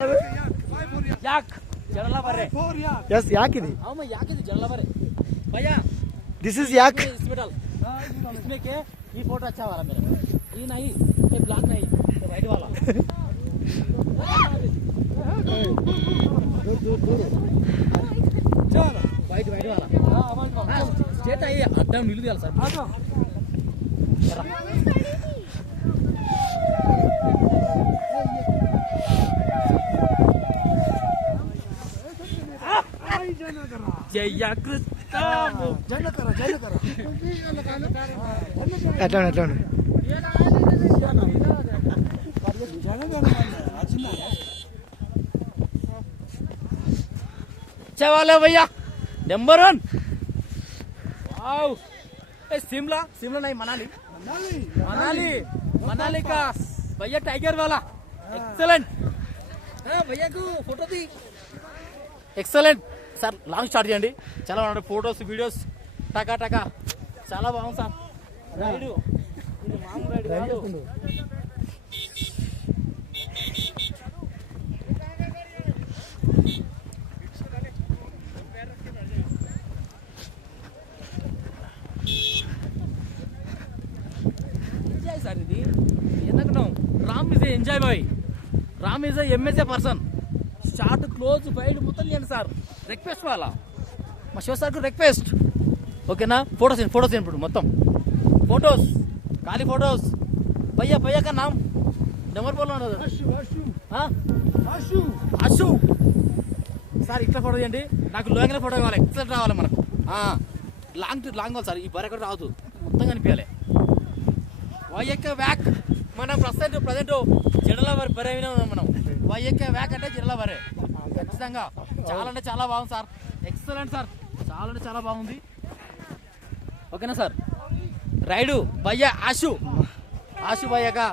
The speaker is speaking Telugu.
याक जड़ला भरे यस याक ఇది हां मैं याक ఇది जड़ला भरे भैया दिस इज याक इसमें डाल इसमें के ये फोटो अच्छा वाला मेरा ये नहीं ये ब्लैक नहीं ये वाइट वाला चलो वाइट वाइट वाला हां स्टेट है अप डाउन निल दिया सर जय याकृत ఎట్లా चवाले भैया नंबर 1 वाओ ए शिमला शिमला नहीं मनाली मनाली मनाली का भैया टाइगर वाला एक्सेलेंट भैया को फोटो दी एक्सेलेंट సార్ లాంగ్ స్టార్ట్ చేయండి చాలా బాగుంది ఫోటోస్ వీడియోస్ టకా టకా చాలా బాగుంది సార్ రైడు ఇది మామూలు రైడు కాదు ఎంజాయ్ సార్ ఇది ఎందుకన్నాం Ram is enjoy boy Ram is MSA person short close wide మొత్తం చేయండి సార్ రిక్వెస్ట్ వాళ్ళ మా శివ సార్కు రిక్వెస్ట్ ఓకేనా ఫోటోస్ చేయండి ఇప్పుడు మొత్తం ఫోటోస్ ఖాళీ ఫోటోస్ భయ్యా భయ్యా కా నామ్ నెంబర్ బోల్ అశు సార్ ఇట్లా ఫోటో చేయండి నాకు లోయంగా ఫోటో కావాలి ఎక్సలెంట్ రావాలి మనకు లాంగ్ కావాలి సార్ ఈ బర్ ఎక్కడ రావద్దు మొత్తం కనిపించాలి వైఎక్క వ్యాక్ మనం ప్రజెంట్ జడల బరే ఉన్నాం మనం వైఎక్క వ్యాక్ అంటే జడల బరే ఖచ్చితంగా చాలా అంటే చాలా బాగుంది సార్ ఎక్సలెంట్ సార్ చాలా అంటే చాలా బాగుంది ఓకేనా సార్ రైడు భయ్యా ఆశు భయ్యగా